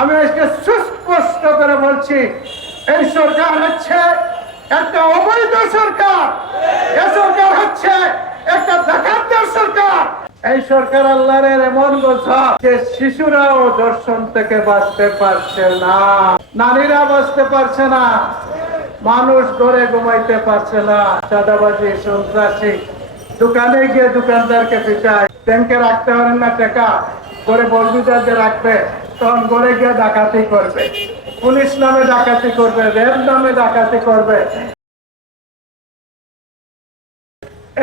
আমি আজকে সুস্পষ্ট করে বলছি, এই সরকার হচ্ছে একটা অবৈধ সরকার। এই সরকার হচ্ছে একটা ডাকাতের সরকার। এই সরকার আল্লাহর এমন বোঝা যে শিশুরাও দর্শন থেকে বাঁচতে পারছে না, নারীরা বাঁচতে পারছে না, মানুষ ঘরে ঘুমাইতে পারছে না। চাঁদাবাজি, সন্ত্রাসী, দোকানে গিয়ে দোকানদারকে পিটায়। ব্যাংকে রাখতে পারেন না টাকা, ঘরে বলবিদারকে রাখবে, তখন ঘরে গিয়ে ডাকাতি করবে, পুলিশ নামে ডাকাতি করবে, র্যাব নামে ডাকাতি করবে।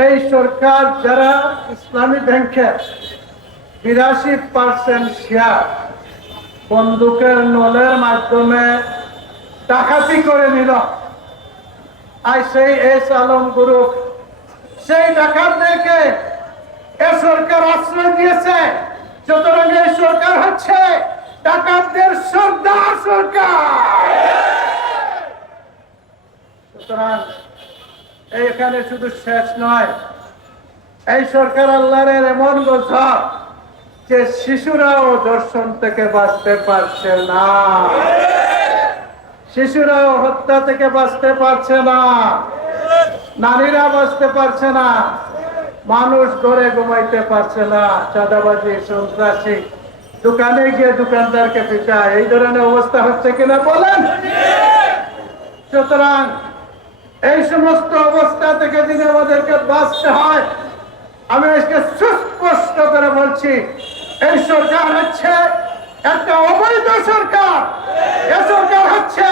এই সরকার যারা ইসলামী ব্যাংকের 82% শেয়ার বন্দুকের নলের মাধ্যমে ডাকাতি করে নিল, আর সেই এস আলম গ্রুপ সেই ডাকাতদেরকে এ সরকার আশ্রয় দিয়েছে। সুতরাং এই সরকার হচ্ছে ডাকাতদের সর্দার সরকার। সুতরাং এখানে শুধু শেষ নয়, এই সরকার আল্লাহর এমন বোঝা যে শিশুরাও দর্শন থেকে বাঁচতে পারছে না, শিশুরাও হত্যা থেকে বাঁচতে পারছে না, নারীরা বাঁচতে পারছে না, মানুষ ঘরে ঘুমাইতে পারছে না। চাঁদাবাজি, সন্ত্রাসী, দোকানে গিয়ে দোকানদারকে পিটায়। এই ধরনের অবস্থা হচ্ছে কিনা বলেন? সুতরাং এই সমস্ত অবস্থা থেকে যদি আমাদেরকে বাঁচতে হয়, আমি আজকে সুস্পষ্ট করে বলছি, এই সরকার হচ্ছে একটা অবৈধ সরকার। এই সরকার হচ্ছে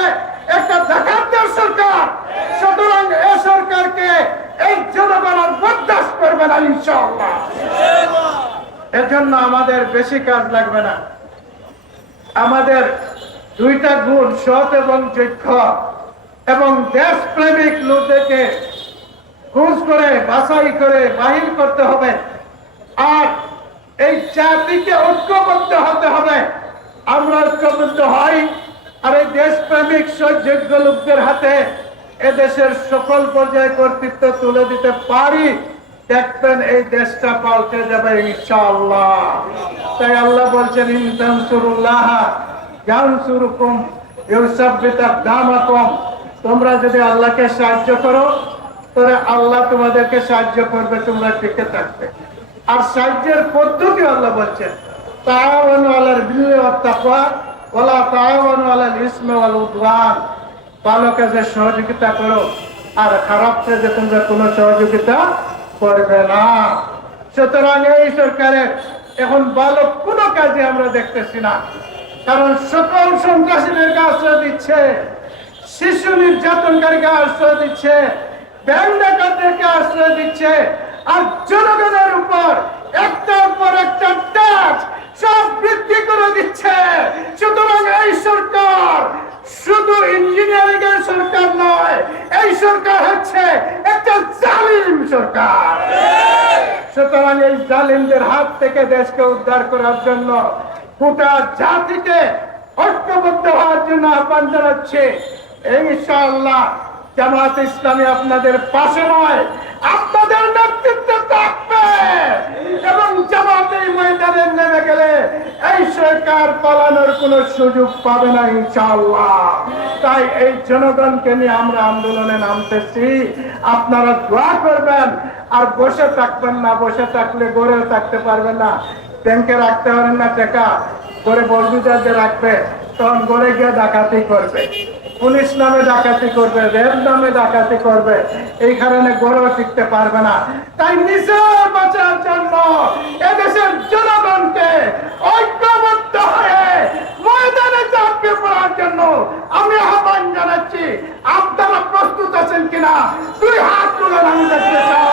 একটা ডাকাতের সরকার। সুতরাং এই সরকারকে এই জনগণ বরদাস্ত করবে না ইনশাআল্লাহ। এর জন্য আমাদের বেশি কাজ লাগবে না। আমাদের দুইটা গুণ, সৎ এবং যোগ্য এবং দেশপ্রেমিক লোকদেরকে খোঁজ করে বাছাই করে বাহির করতে হবে। আর এই জাতিকে ঐক্যবদ্ধ হতে হবে। আমরা ঐক্যবদ্ধ হই আর এই দেশপ্রেমিক যোগ্য লোকদের হাতে এদেশের সকল পর্যায়ে কর্তৃত্ব তুলে দিতে পারি, দেখবেন এই দেশটা পাল্টে যাবে ইনশাআল্লাহ। তাই আল্লাহ বলছেন, ইন তানসুরুল্লাহ ইয়ানসুরকুম ইউসাব্বিত আকদামাকুম। তোমরা যদি আল্লাহকে সাহায্য করো, তাহলে আল্লাহ তোমাদেরকে সাহায্য করবে, তোমরা টিকে থাকবে। আর সাহায্যের পদ্ধতি আল্লাহ বলছেন, তাআওয়ানু আলাল বিররি ওয়াত তাকওয়া ওয়ালা তাআওয়ানু আলাল ইসমি ওয়াল উদওয়ান। ভালো কাজে সহযোগিতা করো, আর খারাপ কাজে তোমরা কোনো সহযোগিতা করবে না। সুতরাং এই সরকারের এখন ভালো কোনো কাজে আমরা দেখতেছি না, কারণ সকল সন্ত্রাসীদেরকে আশ্রয় দিচ্ছে, শিশু নির্যাতনকারীকে আশ্রয় দিচ্ছে, ব্যাংক ডাকাতদেরকে আশ্রয় দিচ্ছে, আর জনগণের উপর একটার পর একটা ট্যাক্স সব বৃদ্ধি করে দিচ্ছে। সুতরাং এই সরকার শুধু ইঞ্জিনিয়ারিং এর সরকার নয়, এই সরকার হচ্ছে একটা জালিম সরকার। সুতরাং এই জালিমদের হাত থেকে দেশকে উদ্ধার করার জন্য গোটা জাতিকে ঐক্যবদ্ধ হওয়ার জন্য আহ্বান জানাচ্ছে। ইনশাআল্লাহ জামাত ইসলামী আপনাদের পাশে নয়, আপনাদের নেতৃত্বে থাকবে এবং জামাত এই ময়দানে নেমে গেলে এই সরকার পালানোর কোনো সুযোগ পাবে না ইনশাআল্লাহ। তাই এই জনগণকে নিয়ে আমরা আন্দোলনে নামতেছি। আপনারা দোয়া করবেন আর বসে থাকবেন না। বসে থাকলে গড়ে থাকতে পারবেন না। ব্যাংকে রাখতে পারেন না টাকা, গড়ে বলবিদারদের রাখবে, তখন গড়ে গিয়ে ডাকাতি করবে, পুলিশ নামে ডাকাতি করবে, র্যাব নামে ডাকাতি করবে। এই কারণে গড়েও টিকতে পারবে না। তাই নিজের বাঁচার জন্য এদেশের জনগণকে ঐক্যবদ্ধ হয়ে ময়দানে ঝাঁপিয়ে পড়ার জন্য আমি আহ্বান জানাচ্ছি। আপনারা প্রস্তুত আছেন কিনা? দুই হাত তুলে আমি দেখতে চাই।